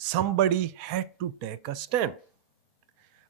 somebody had to take a stand.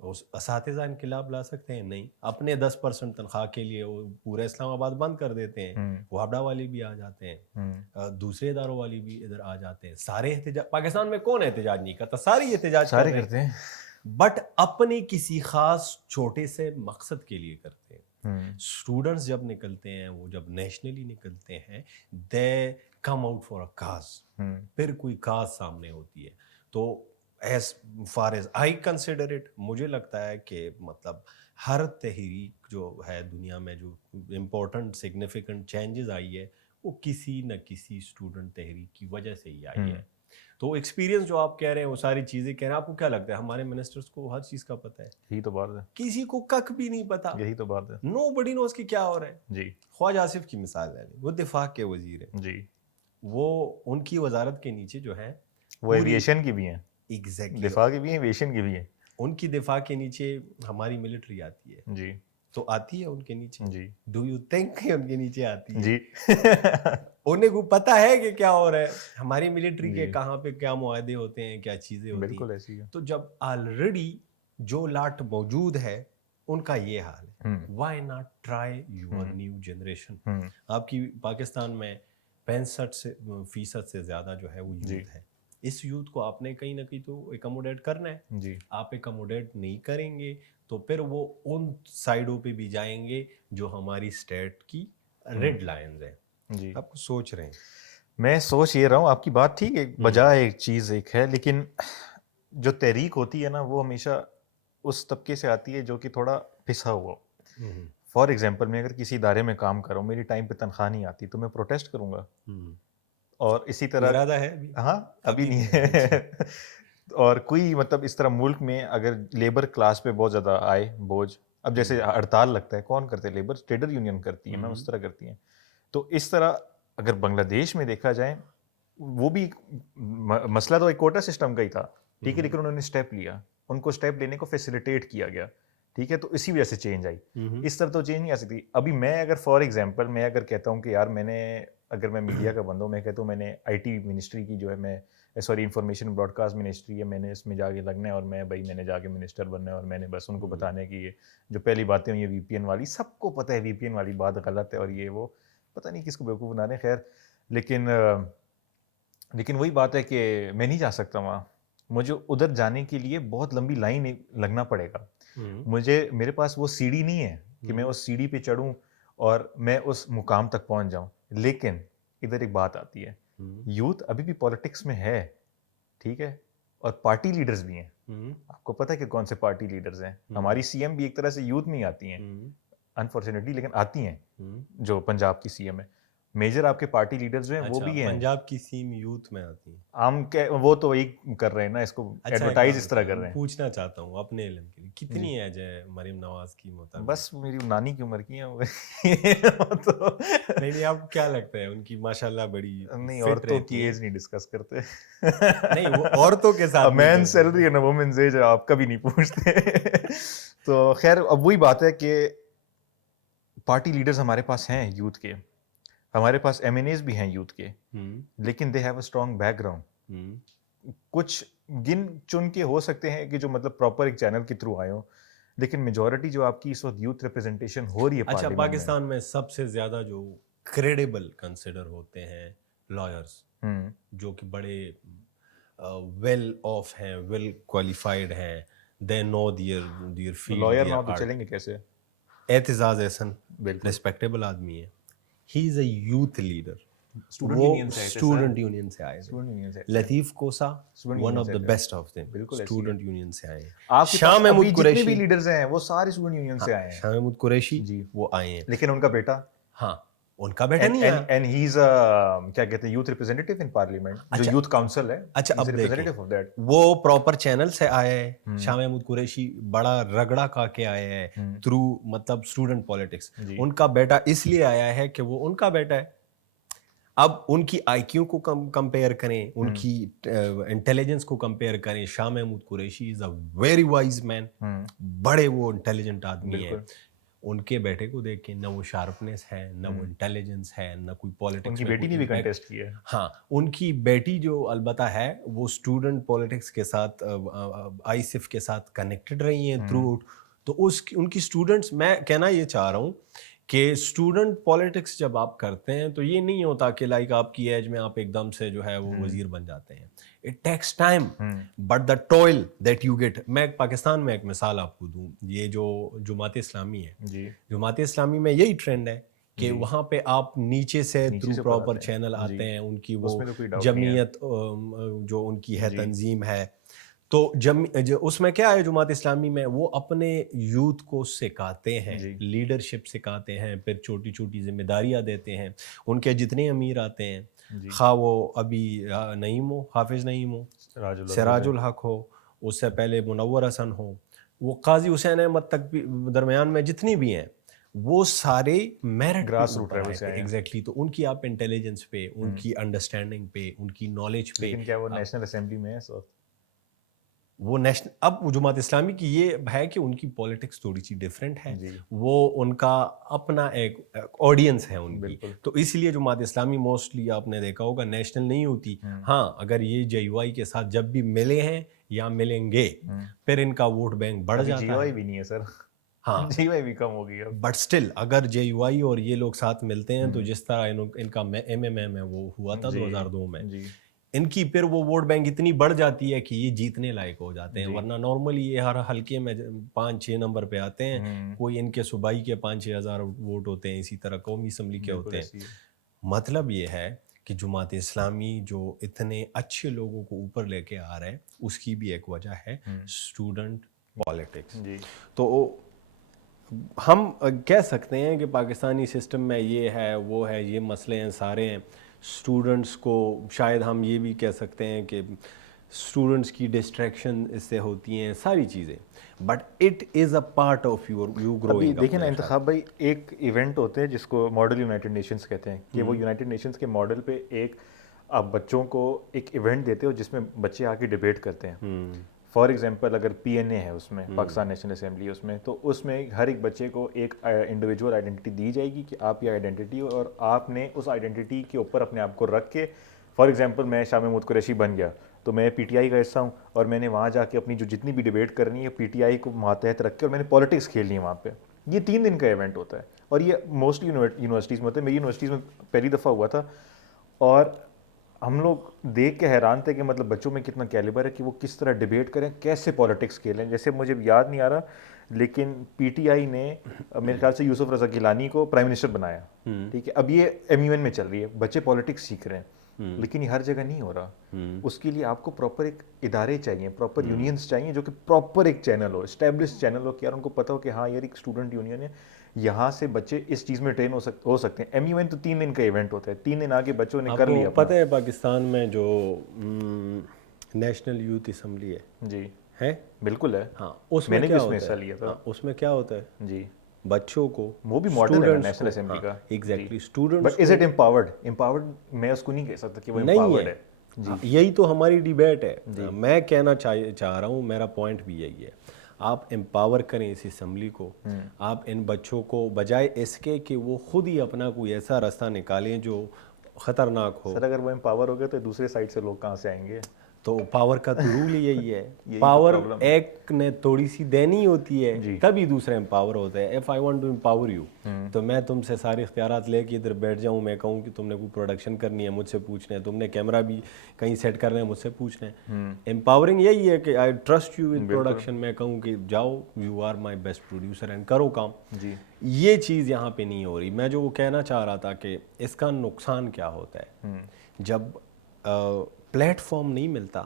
اس اساتذہ انقلاب لا سکتے ہیں؟ نہیں. اپنے 10% تنخواہ کے لیے وہ پورا اسلام آباد بند کر دیتے ہیں. وابڈا والی بھی آ جاتے ہیں, دوسرے اداروں والی بھی ادھر آ جاتے ہیں. سارے احتجاج, پاکستان میں کون احتجاج نہیں کرتا؟ سارے احتجاج سارے کرتے ہیں, بٹ اپنے کسی خاص چھوٹے سے مقصد کے لیے کرتے ہیں. اسٹوڈنٹس جب نکلتے ہیں, وہ جب نیشنلی نکلتے ہیں, they come out for a cause. پھر کوئی کاز سامنے ہوتی ہے. تو as far as I consider it, مجھے لگتا ہے کہ مطلب ہر تحریک جو ہے دنیا میں, جو امپورٹنٹ سگنیفیکنٹ چینجز آئی ہے, وہ کسی نہ کسی اسٹوڈنٹ تحریک کی وجہ سے ہی آئی ہے. تو ایکسپیرینس جو آپ کہہ رہے ہیں, وہ ساری چیزیں کہہ رہے ہیں, آپ کو کیا لگتا ہے ہمارے منسٹرز کو ہر چیز کا پتہ ہے؟ یہی تو بات ہے, کسی کو کک بھی نہیں پتا. یہی تو بات ہے. نو بڈی نوز کہ کیا ہو رہا ہے. جی, خواجہ آصف کی مثال ہے, وہ دفاع کے وزیر ہیں. جی, وہ ان کی وزارت کے نیچے جو ہے وہ ایویشن کی بھی ہیں, ایگزیکٹلی دفاع کی بھی ہیں, ایویشن کی بھی ہیں. ان کی دفاع کے نیچے ہماری ملٹری آتی ہے. جی, تو آتی ہے ان کے نیچے. جی, ڈو یو تھنک کہ ان کے نیچے آتی ہے؟ جی, انہیں کو پتا ہے کہ کیا ہو رہا ہے, ہماری ملٹری کے کہاں پہ کیا معاہدے ہوتے ہیں, کیا چیزیں ہوتی ہیں. بالکل ایسی ہے. تو جب آلریڈی جو لاٹ موجود ہے ان کا یہ حال ہے, why not try your new generation. آپ کی پاکستان میں 65% سے زیادہ جو ہے وہ یوتھ ہے. اس یوتھ کو آپ نے کہیں نہ کہیں تو ایکوموڈیٹ کرنا ہے. جی, آپ ایکوموڈیٹ نہیں کریں گے تو پھر وہ ان سائڈوں پہ بھی جائیں گے جو ہماری اسٹیٹ کی ریڈ لائنز ہیں. جی, آپ کو سوچ رہے ہیں. میں سوچ یہ رہا ہوں, آپ کی بات ٹھیک ہے, بجائے ایک چیز ایک ہے, لیکن جو تحریک ہوتی ہے نا, وہ ہمیشہ اس طبقے سے آتی ہے جو کہ تھوڑا پسا ہوا ہو. فار ایگزامپل, میں اگر کسی ادارے میں کام کر رہا ہوں, میری ٹائم پہ تنخواہ نہیں آتی, تو میں پروٹیسٹ کروں گا. اور اسی طرح ارادہ ہے ابھی؟ ہاں, ابھی نہیں ہے. اور کوئی مطلب اس طرح ملک میں اگر لیبر کلاس پہ بہت زیادہ آئے بوجھ, اب جیسے ہڑتال لگتا ہے, کون کرتے ہیں؟ لیبر, ٹریڈر یونین کرتی ہے نا, اس طرح کرتی ہیں. تو اس طرح اگر بنگلہ دیش میں دیکھا جائے, وہ بھی مسئلہ تو ایک کوٹا سسٹم کا ہی تھا, ٹھیک ہے, لیکن انہوں نے اسٹیپ لیا, ان کو اسٹیپ لینے کو فیسیلیٹیٹ کیا گیا, ٹھیک ہے, تو اسی وجہ سے چینج آئی. اس طرح تو چینج نہیں آ سکتی. ابھی میں اگر فار ایگزامپل میں اگر کہتا ہوں کہ یار اگر میں میڈیا کا بندہ ہوں, میں کہتا ہوں میں نے آئی ٹی منسٹری کی جو ہے انفارمیشن براڈ کاسٹ منسٹری ہے, میں نے اس میں جا کے لگنا ہے, اور میں نے جا کے منسٹر بننا ہے, اور میں نے بس ان کو بتانا ہے کہ یہ جو پہلی باتیں ہوئی ہیں وی پی این والی, سب کو پتہ ہے وی پی این والی بات غلط ہے, اور یہ وہ پتہ نہیں کس کو بیوقوف بنا رہے ہیں. خیر, لیکن وہی بات ہے کہ میں نہیں جا سکتا وہاں. مجھے ادھر جانے کے لیے بہت لمبی لائن لگنا پڑے گا. میرے پاس وہ سیڑھی نہیں ہے کہ میں اس سیڑھی پہ چڑھوں اور میں اس مقام تک پہنچ جاؤں. لیکن ادھر ایک بات آتی ہے, یوتھ ابھی بھی پولیٹکس میں ہے, ٹھیک ہے, اور پارٹی لیڈرز بھی ہیں. آپ کو پتہ ہے کہ کون سے پارٹی لیڈرز ہیں؟ ہماری سی ایم بھی ایک طرح سے یوتھ میں ہی آتی ہیں, انفارچونیٹلی, لیکن آتی ہیں. جو پنجاب کی سی ایم ہے, میجر آپ کے پارٹی لیڈرز جو ہیں وہ بھی ہیں. پنجاب کی سیم یوتھ میں آتی ہیں. وہ تو وہی کر رہے ہیں نا, اس کو ایڈورٹائز اس طرح کر رہے ہیں. پوچھنا چاہتا ہوں اپنے علم کے لیے, کتنی ایج ہے مریم نواز کی مطابق؟ بس میری نانی کی عمر کی ہیں. نہیں, آپ کو کیا لگتا ہے ان کی ماشاءاللہ بڑی نہیں, عورتوں کی ایج نہیں ڈسکس کرتے. نہیں, وہ عورتوں کے ساتھ مین سیلری ہے نا, وومنز ایج آپ کا بھی نہیں پوچھتے. تو خیر, اب وہی بات ہے کہ پارٹی لیڈرز ہمارے پاس ہیں یوتھ کے, ہمارے پاس ایم این ایز بھی ہیں یوتھ کے, لیکن they have a strong back ground. کچھ گن چن کے ہو سکتے ہیں کہ جو مطلب پراپر ایک چینل کے تھرو آئے ہوں, لیکن میجورٹی جو آپ کی اس وقت یوتھ ریپرزنٹیشن ہو رہی ہے. اچھا, پاکستان میں سب سے زیادہ جو کریڈیبل کنسیڈر ہوتے ہیں لائرز, جو کہ بڑے ویل آف ہیں, ویل کوالیفائڈ ہیں, دے نو دیئر فیلڈ. لائر نہ تو چلیں گے کیسے؟ اعتزاز احسن ریسپیکٹیبل آدمی ہے, ہی از اے یوتھ لیڈر, وہ اسٹوڈنٹ یونین سے آئے ہیں. لطیف Khosa one of the best of them student union سے آئے ہیں. شاہ محمود قریشی, بھی لیڈرز ہیں وہ سارے اسٹوڈنٹ یونین سے آئے ہیں. شاہ محمود قریشی وہ آئے ہیں, لیکن ان کا بیٹا, ہاں ان کا بیٹا نہیں ہے, اینڈ ہی از کیا کہتے ہیں یوتھ ریپرزینٹیٹو ان پارلیمنٹ, جو یوتھ کاؤنسل ہے. اچھا, اب دیکھیں وہ پراپر چینل سے آئے ہیں. شاہ محمود قریشی بڑا رگڑا کھا کے آئے ہیں تھرو مطلب اسٹوڈنٹ پالیٹکس. ان کا بیٹا اس لیے آیا ہے کہ وہ ان کا بیٹا ہے. اب ان کی آئی کیو کو کمپیئر کریں, ان کی انٹیلیجنس کو کمپیئر کریں. شاہ محمود قریشی از اے ویری وائز مین, بڑے وہ انٹیلیجنٹ آدمی ہیں. ان کے بیٹے کو دیکھ کے نہ وہ شارپنیس ہے, نہ وہ انٹیلیجنس ہے, نہ کوئی پالیٹکس. ان کی بیٹی نے بھی کنٹیسٹ کیا ہے. ہاں, ان کی بیٹی جو البتہ ہے وہ اسٹوڈنٹ پالیٹکس کے ساتھ آئی صف کے ساتھ کنیکٹڈ رہی ہیں تھرو آؤٹ. تو ان کی اسٹوڈنٹس, میں کہنا یہ چاہ رہا ہوں کہ اسٹوڈنٹ پالیٹکس جب آپ کرتے ہیں تو یہ نہیں ہوتا کہ لائک آپ کی ایج میں آپ ایک دم سے جو ہے وہ وزیر بن جاتے ہیں. It takes time but the toil that you get. میں پاکستان میں ایک مثال آپ کو دوں, یہ جو جماعت اسلامی ہے, جماعت اسلامی میں یہی ٹرینڈ ہے کہ وہاں پہ آپ نیچے سے تھرو پراپر چینل آتے ہیں. ان کی وہ جمعیت جو ان کی ہے, تنظیم ہے, تو اس میں کیا ہے جماعت اسلامی میں, وہ اپنے یوتھ کو سکھاتے ہیں, لیڈرشپ سکھاتے ہیں, پھر چھوٹی چھوٹی ذمہ داریاں دیتے ہیں. ان کے جتنے امیر آتے ہیں, خواہ وہ ابھی نعیم ہو, حافظ نعیم ہو, سراج الحق ہو, اس سے پہلے منور حسن ہو, وہ قاضی حسین احمد تک بھی درمیان میں جتنی بھی ہیں, وہ سارے میرٹ گراس روٹ لیول سے. ایگزیکٹلی. تو ان کی آپ انٹیلیجنس پہ, ان کی انڈرسٹینڈنگ پہ, ان کی نالج پہ. لیکن کیا وہ نیشنل اسمبلی میں ہے اس وقت؟ وہ نیشنل, اب جماعت اسلامی کی یہ ہے کہ ان کی پالیٹکس تھوڑی سی ڈفرینٹ ہے, وہ ان کا اپنا ایک آڈینس ہے ان کی. تو اس لیے جماعت اسلامی موسٹلی آپ نے دیکھا ہوگا نیشنل نہیں ہوتی. ہاں, اگر یہ جے یو آئی کے ساتھ جب بھی ملے ہیں یا ملیں گے, پھر ان کا ووٹ بینک بڑھ جاتا ہے. جے یو آئی بھی نہیں ہے سر. ہاں, جے یو آئی بھی کم ہو گئی ہے. بٹ اسٹل اگر جے یو آئی اور یہ لوگ ساتھ ملتے ہیں تو جس طرح ان کا ایم ایم ایم ہے وہ ہوا تھا 2002 میں, ان کی پھر وہ ووٹ بینک اتنی بڑھ جاتی ہے کہ یہ جیتنے لائق ہو جاتے ہیں. ورنہ نارملی یہ ہر حلقے میں 5-6 نمبر پہ آتے ہیں, کوئی ان کے صوبائی کے 5-6 ہزار ووٹ ہوتے ہیں, اسی طرح قومی اسمبلی کے ہوتے ہیں. مطلب یہ ہے کہ جماعت اسلامی جو اتنے اچھے لوگوں کو اوپر لے کے آ رہا ہے, اس کی بھی ایک وجہ ہے اسٹوڈنٹ پالیٹکس. تو ہم کہہ سکتے ہیں کہ پاکستانی سسٹم میں یہ ہے, وہ ہے, یہ مسئلے ہیں سارے ہیں. اسٹوڈنٹس کو شاید ہم یہ بھی کہہ سکتے ہیں کہ اسٹوڈنٹس کی ڈسٹریکشن اس سے ہوتی ہیں, ساری چیزیں, but it is a part of you growing. ابھی دیکھیں نا انتخاب بھائی, ایک ایونٹ ہوتے ہیں جس کو ماڈل یونائٹڈ نیشنز کہتے ہیں, کہ وہ یونائٹڈ نیشنز کے ماڈل پہ ایک آپ بچوں کو ایک ایونٹ دیتے ہو جس میں بچے آ کے ڈیبیٹ کرتے ہیں. فار ایگزامپل اگر پی این اے ہے اس میں, پاکستان نیشنل اسمبلی اس میں, تو اس میں ہر ایک بچے کو ایک انڈیویجول آئیڈینٹی دی جائے گی کہ آپ یہ آئیڈینٹی ہو, اور آپ نے اس آئیڈینٹی کے اوپر اپنے آپ کو رکھ کے, فار ایگزامپل میں شاہ محمود قریشی بن گیا تو میں پی ٹی آئی کا حصہ ہوں, اور میں نے وہاں جا کے اپنی جو جتنی بھی ڈیبیٹ کرنی ہے پی ٹی آئی کو ماتحت رکھ کے, اور میں نے پالیٹکس کھیلنی ہے وہاں پہ. یہ 3 دن کا ایونٹ ہوتا ہے, اور یہ موسٹلی یونیورسٹیز میں ہوتا ہے. میری یونیورسٹیز میں پہلی دفعہ ہوا تھا, اور ہم لوگ دیکھ کے حیران تھے کہ مطلب بچوں میں کتنا کیلیبر ہے کہ وہ کس طرح ڈیبیٹ کریں, کیسے پالیٹکس کھیلیں. جیسے مجھے یاد نہیں آ رہا, لیکن پی ٹی آئی نے میرے خیال سے یوسف رضا گیلانی کو پرائم منسٹر بنایا, ٹھیک ہے. اب یہ ایم یو این میں چل رہی ہے, بچے پالیٹکس سیکھ رہے ہیں, لیکن یہ ہر جگہ نہیں ہو رہا. اس کے لیے آپ کو پراپر ایک ادارے چاہیے, پراپر یونینس چاہیے, جو کہ پراپر ایک چینل ہو, اسٹیبلش چینل ہو, کہ یار ان کو پتہ ہو کہ ہاں یار ایک اسٹوڈنٹ یونین ہے, یہاں سے بچے اس چیز میں ٹرین ہو سکتے ہیں. ایم یو این تو 3 دن کا ایونٹ ہوتا ہے, 3 دن آگے بچوں نے کر لیا. پتہ ہے پاکستان میں جو نیشنل یوتھ اسمبلی ہے, جی ہے, بالکل ہے. ہاں, اس میں میں نے بھی کیا اس میں ہوتا حصہ لیا تھا. اس میں کیا ہوتا ہے جی, بچوں کو, وہ بھی ماڈل ہے نیشنل اسمبلی کا. Exactly, students. But is it empowered میں اس کو نہیں کہہ سکتا کہ وہ امپاورڈ ہے. یہی تو ہماری ڈیبیٹ ہے. میں کہنا چاہ رہا ہوں, میرا پوائنٹ بھی یہی ہے, آپ امپاور کریں اس اسمبلی کو. آپ ان بچوں کو بجائے اس کے کہ وہ خود ہی اپنا کوئی ایسا راستہ نکالیں جو خطرناک ہو. سر اگر وہ امپاور ہو گئے تو دوسرے سائڈ سے لوگ کہاں سے آئیں گے؟ تو پاور کا تو رول یہی ہے, پاور ایک نے تھوڑی سی دینی ہوتی ہے تبھی دوسرے امپاور ہوتے ہیں. If I want to empower you, تو میں تم سے سارے اختیارات لے کے ادھر بیٹھ جاؤں, میں کہوں کہ تم نے کوئی پروڈکشن کرنی ہے مجھ سے پوچھنا ہے, تم نے کیمرہ بھی کہیں سیٹ کرنا ہے مجھ سے پوچھنا ہے. امپاورنگ یہی ہے کہ I trust you with production, میں کہوں کہ جاؤ, you are my best producer and کرو کام. یہ چیز یہاں پہ نہیں ہو رہی. میں جو وہ کہنا چاہ رہا تھا کہ اس کا نقصان کیا ہوتا ہے جب پلیٹ فارم نہیں ملتا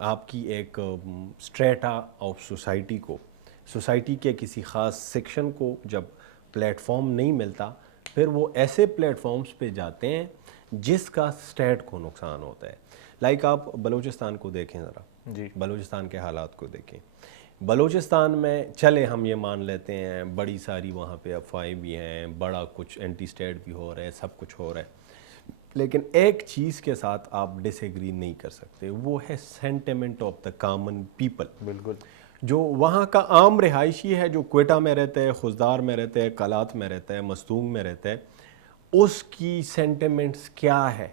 آپ کی ایک اسٹریٹا آف سوسائٹی کو, سوسائٹی کے کسی خاص سیکشن کو جب پلیٹ فارم نہیں ملتا, پھر وہ ایسے پلیٹ فارمز پہ جاتے ہیں جس کا اسٹیٹ کو نقصان ہوتا ہے. لائک آپ بلوچستان کو دیکھیں ذرا, بلوچستان کے حالات کو دیکھیں. بلوچستان میں چلے ہم یہ مان لیتے ہیں بڑی ساری وہاں پہ افواہیں بھی ہیں, بڑا کچھ اینٹی اسٹیٹ بھی ہو رہا ہے, سب کچھ ہو رہا ہے, لیکن ایک چیز کے ساتھ آپ ڈس ایگری نہیں کر سکتے, وہ ہے sentiment of the common people. بالکل. جو وہاں کا عام رہائشی ہے جو کوئٹہ میں رہتا ہے, خضدار میں رہتا ہے, قلات میں رہتا ہے, مستونگ میں رہتا ہے, اس کی سینٹیمنٹس کیا ہے,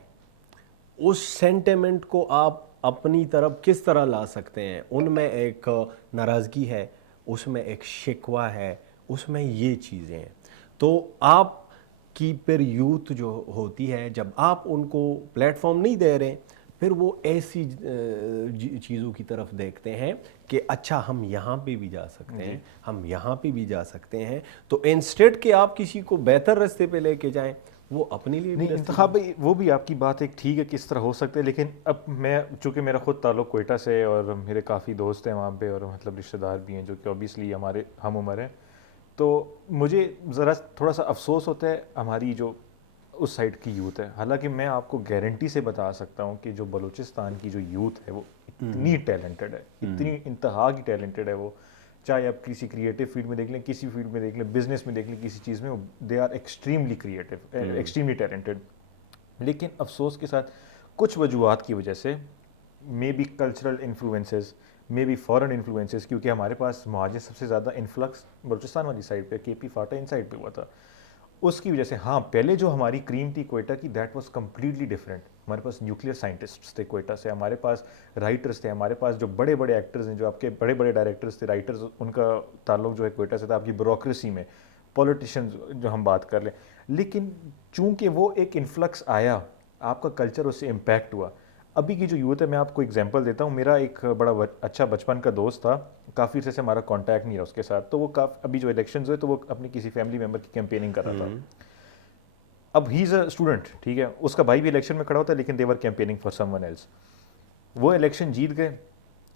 اس سینٹیمنٹ کو آپ اپنی طرف کس طرح لا سکتے ہیں. ان میں ایک ناراضگی ہے, اس میں ایک شکوہ ہے, اس میں یہ چیزیں ہیں. تو آپ کی پھر یوتھ جو ہوتی ہے, جب آپ ان کو پلیٹ فارم نہیں دے رہے, پھر وہ ایسی چیزوں کی طرف دیکھتے ہیں کہ اچھا ہم یہاں پہ بھی جا سکتے ہیں, ہم یہاں پہ بھی جا سکتے ہیں. تو انسٹیڈ کہ آپ کسی کو بہتر راستے پہ لے کے جائیں, وہ اپنے لیے بھی نہیں انتخاب وہ بھی آپ کی بات ایک ٹھیک ہے کس طرح ہو سکتے ہیں, لیکن اب میں چونکہ میرا خود تعلق کوئٹہ سے اور میرے کافی دوست ہیں وہاں پہ اور مطلب رشتہ دار بھی ہیں جو کہ اوبیسلی ہمارے ہم عمر ہیں, تو مجھے ذرا تھوڑا سا افسوس ہوتا ہے ہماری جو اس سائڈ کی یوتھ ہے. حالانکہ میں آپ کو گارنٹی سے بتا سکتا ہوں کہ جو بلوچستان کی جو یوتھ ہے وہ اتنی ٹیلنٹڈ ہے, اتنی انتہا کی ٹیلنٹڈ ہے وہ, چاہے آپ کسی کریٹو فیلڈ میں دیکھ لیں, کسی فیلڈ میں دیکھ لیں, بزنس میں دیکھ لیں, کسی چیز میں, they are extremely creative, extremely talented. لیکن افسوس کے ساتھ کچھ وجوہات کی وجہ سے, may be cultural influences, may be foreign influences, کیونکہ ہمارے پاس مہاجر سب سے زیادہ انفلکس بلوچستان والی سائڈ پہ, کے پی فاٹا ان سائڈ پہ ہوا تھا, اس کی وجہ سے. ہاں پہلے جو ہماری کریم تھی کوئٹہ کی, دیٹ واز کمپلیٹلی ڈفرینٹ. ہمارے پاس نیوکلیئر سائنٹسٹ تھے کوئٹہ سے, ہمارے پاس رائٹرس تھے, ہمارے پاس جو بڑے بڑے ایکٹرز ہیں, جو آپ کے بڑے بڑے ڈائریکٹرز تھے, رائٹرز, ان کا تعلق جو ہے کوئٹہ سے تھا. آپ کی بیوروکریسی میں پولیٹیشینز جو ہم بات کر لیں, لیکن چونکہ وہ ایک انفلکس آیا, آپ کا کلچر اس سے امپیکٹ ہوا. ابھی کی جو یوتھ ہے, میں آپ کو ایگزامپل دیتا ہوں. میرا ایک بڑا اچھا بچپن کا دوست تھا, کافی عرصے سے ہمارا کانٹیکٹ نہیں ہے اس کے ساتھ, تو وہ ابھی جو الیکشنز ہوئے تو وہ اپنی کسی فیملی ممبر کی کیمپیننگ کر رہا تھا. اب ہی از اے اسٹوڈنٹ, ٹھیک ہے, اس کا بھائی بھی الیکشن میں کھڑا ہوتا ہے, لیکن they were campaigning for someone else. وہ الیکشن جیت گئے,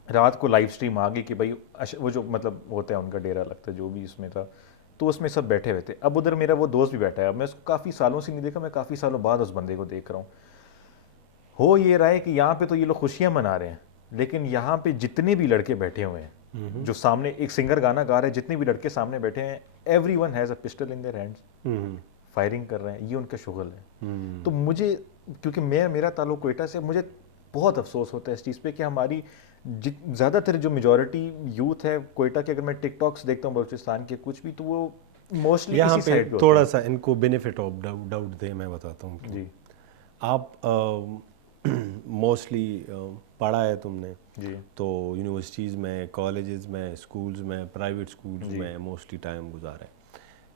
رات کو لائیو اسٹریم آ گئی کہ بھائی وہ جو مطلب ہوتا ہے ان کا ڈیرا لگتا ہے جو بھی اس میں تھا, تو اس میں سب بیٹھے ہوئے تھے. اب ادھر میرا وہ دوست بھی بیٹھا ہے, اب میں اس کو کافی سالوں سے نہیں دیکھا, میں کافی سالوں بعد اس بندے کو دیکھ رہا ہوں. ہو یہ رہا ہے کہ یہاں پہ تو یہ لوگ خوشیاں منا رہے ہیں, لیکن یہاں پہ جتنے بھی لڑکے بیٹھے ہوئے ہیں, جو سامنے ایک سنگر گانا گا رہے ہیں, جتنے بھی لڑکے سامنے بیٹھے ہیں, every one has a pistol in their hands, firing کر رہے ہیں, یہ ان کا شغل ہے. تو مجھے, کیونکہ میرا تعلق کوئٹہ سے, مجھے بہت افسوس ہوتا ہے اس چیز پہ کہ ہماری زیادہ تر جو میجورٹی یوتھ ہے کوئٹہ کے, اگر میں ٹک ٹاکس دیکھتا ہوں بلوچستان کے کچھ بھی, تو وہ موسٹلی یہاں اسی پہ سائڈ پہ تھوڑا سا ان کو بینیفٹ آف ڈاؤٹ دے, میں بتاتا ہوں. جی آپ موسٹلی پڑھا ہے تم نے, جی تو یونیورسٹیز میں, کالجز میں, اسکولز میں, پرائیویٹ اسکولز میں موسٹلی ٹائم گزارا ہے.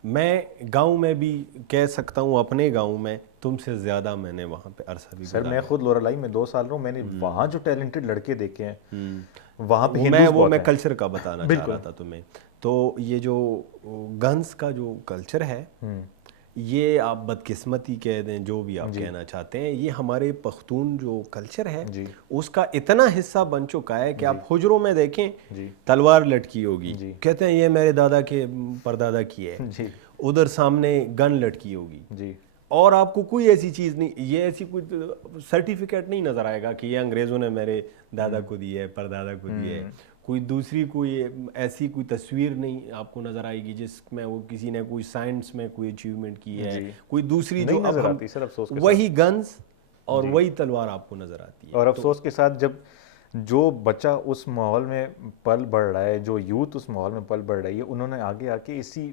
میں گاؤں میں بھی کہہ سکتا ہوں, اپنے گاؤں میں تم سے زیادہ میں نے وہاں پہ عرصہ بھی سر, میں خود لورالائی میں 2 سال رہا ہوں, میں نے وہاں جو ٹیلنٹڈ لڑکے دیکھے ہیں, وہاں پہ ہندوز بہت میں ہیں. کلچر کا بتانا چاہ رہا تھا تمہیں. تو یہ جو گنز کا جو کلچر ہے, یہ آپ بدقسمتی کہہ دیں, جو بھی آپ کہنا چاہتے ہیں, یہ ہمارے پختون جو کلچر ہے اس کا اتنا حصہ بن چکا ہے کہ آپ حجروں میں دیکھیں تلوار لٹکی ہوگی, کہتے ہیں یہ میرے دادا کے پردادا کی ہے, ادھر سامنے گن لٹکی ہوگی, اور آپ کو کوئی ایسی چیز نہیں, یہ ایسی کوئی سرٹیفکیٹ نہیں نظر آئے گا کہ یہ انگریزوں نے میرے دادا کو دی ہے, پردادا کو دی ہے. کوئی دوسری کوئی ایسی کوئی تصویر نہیں آپ کو نظر آئے گی جس میں وہ کسی نے کوئی سائنس میں کوئی اچیومنٹ کی ہے, کوئی دوسری جو اب ہم, وہی گنز اور وہی تلوار آپ کو نظر آتی ہے. اور افسوس کے ساتھ جب جو بچہ اس ماحول میں پل بڑھ رہا ہے, جو یوتھ اس ماحول میں پل بڑھ رہی ہے, انہوں نے آگے آ کے اسی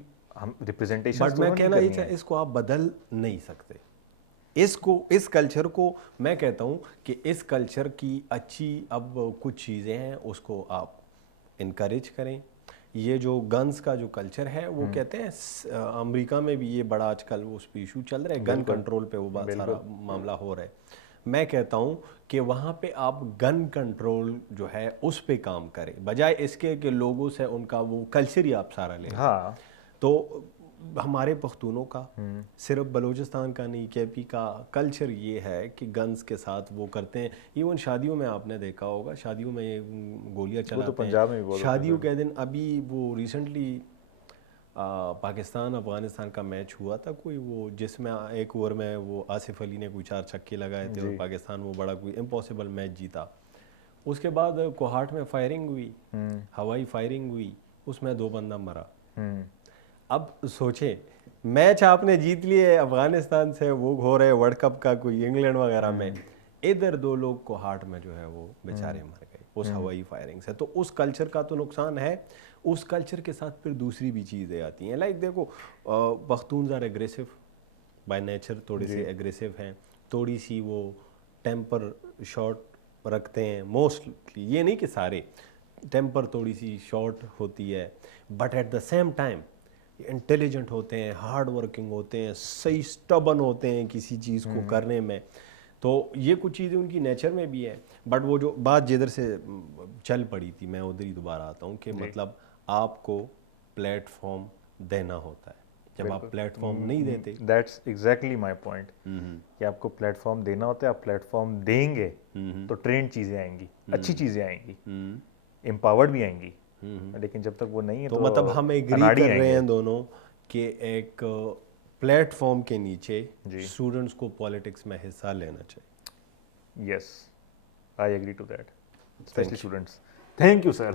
ریپرزنٹیشن, بٹ میں کہنا یہ چاہتا, اس کو آپ بدل نہیں سکتے. اس کلچر کو میں کہتا ہوں کہ اس کلچر کی اچھی اب کچھ چیزیں ہیں, اس کو آپ انکریج کریں. یہ جو گنز کا جو کلچر ہے, وہ کہتے ہیں امریکہ میں بھی یہ بڑا آج کل اس پہ ایشو چل رہا ہے, گن کنٹرول پہ وہ بہت سارا معاملہ ہو رہا ہے. میں کہتا ہوں کہ وہاں پہ آپ گن کنٹرول جو ہے اس پہ کام کریں, بجائے اس کے کہ لوگوں سے ان کا وہ کلچر ہی آپ سارا لیں. تو ہمارے پختونوں کا, صرف بلوچستان کا نہیں, کے پی کا کلچر یہ ہے کہ گنز کے ساتھ وہ کرتے ہیں. ایون شادیوں میں آپ نے دیکھا ہوگا, شادیوں میں یہ گولیاں چلاتے ہیں شادیوں کے دن. ابھی وہ ریسنٹلی پاکستان افغانستان کا میچ ہوا تھا کوئی, وہ جس میں ایک اوور میں وہ آصف علی نے کوئی 4 چھکے لگائے تھے اور پاکستان وہ بڑا کوئی امپاسبل میچ جیتا. اس کے بعد کوہاٹ میں فائرنگ ہوئی, ہوائی فائرنگ ہوئی, اس میں 2 بندہ مرا. اب سوچیں, میچ آپ نے جیت لیے افغانستان سے, وہ ہو رہے ورلڈ کپ کا کوئی انگلینڈ وغیرہ میں, ادھر 2 لوگ کوہاٹ میں جو ہے وہ بیچارے مر گئے. اس ہوائی فائرنگ سے. تو اس کلچر کا تو نقصان ہے. اس کلچر کے ساتھ پھر دوسری بھی چیزیں آتی ہیں. لائک دیکھو پختونز آر ایگریسو بائی نیچر, تھوڑے سے ایگریسو ہیں, تھوڑی سی وہ ٹیمپر شارٹ رکھتے ہیں موسٹلی, یہ نہیں کہ سارے, ٹیمپر تھوڑی سی شارٹ ہوتی ہے, but at the same time intelligent ہوتے ہیں, ہارڈ ورکنگ ہوتے ہیں, صحیح اسٹبن ہوتے ہیں کسی چیز کو کرنے میں. تو یہ کچھ چیزیں ان کی نیچر میں بھی ہے. بٹ وہ جو بات جدھر سے چل پڑی تھی, میں ادھر ہی دوبارہ آتا ہوں کہ مطلب آپ کو پلیٹ فارم دینا ہوتا ہے. جب آپ پلیٹ فارم نہیں دیتے, دیٹس ایگزیکٹلی مائی پوائنٹ, کہ آپ کو پلیٹ فارم دینا ہوتا ہے. آپ پلیٹ فارم دیں گے تو ٹرینڈ چیزیں آئیں گی, اچھی چیزیں آئیں گی, امپاورڈ بھی آئیں گی. لیکن جب تک وہ نہیں ہے تو مطلب ہم ایگری کر رہے ہیں دونوں کہ ایک پلیٹ فارم کے نیچے اسٹوڈنٹس کو پالیٹکس میں حصہ لینا چاہیے. Yes, I agree to that, especially students. Thank you sir.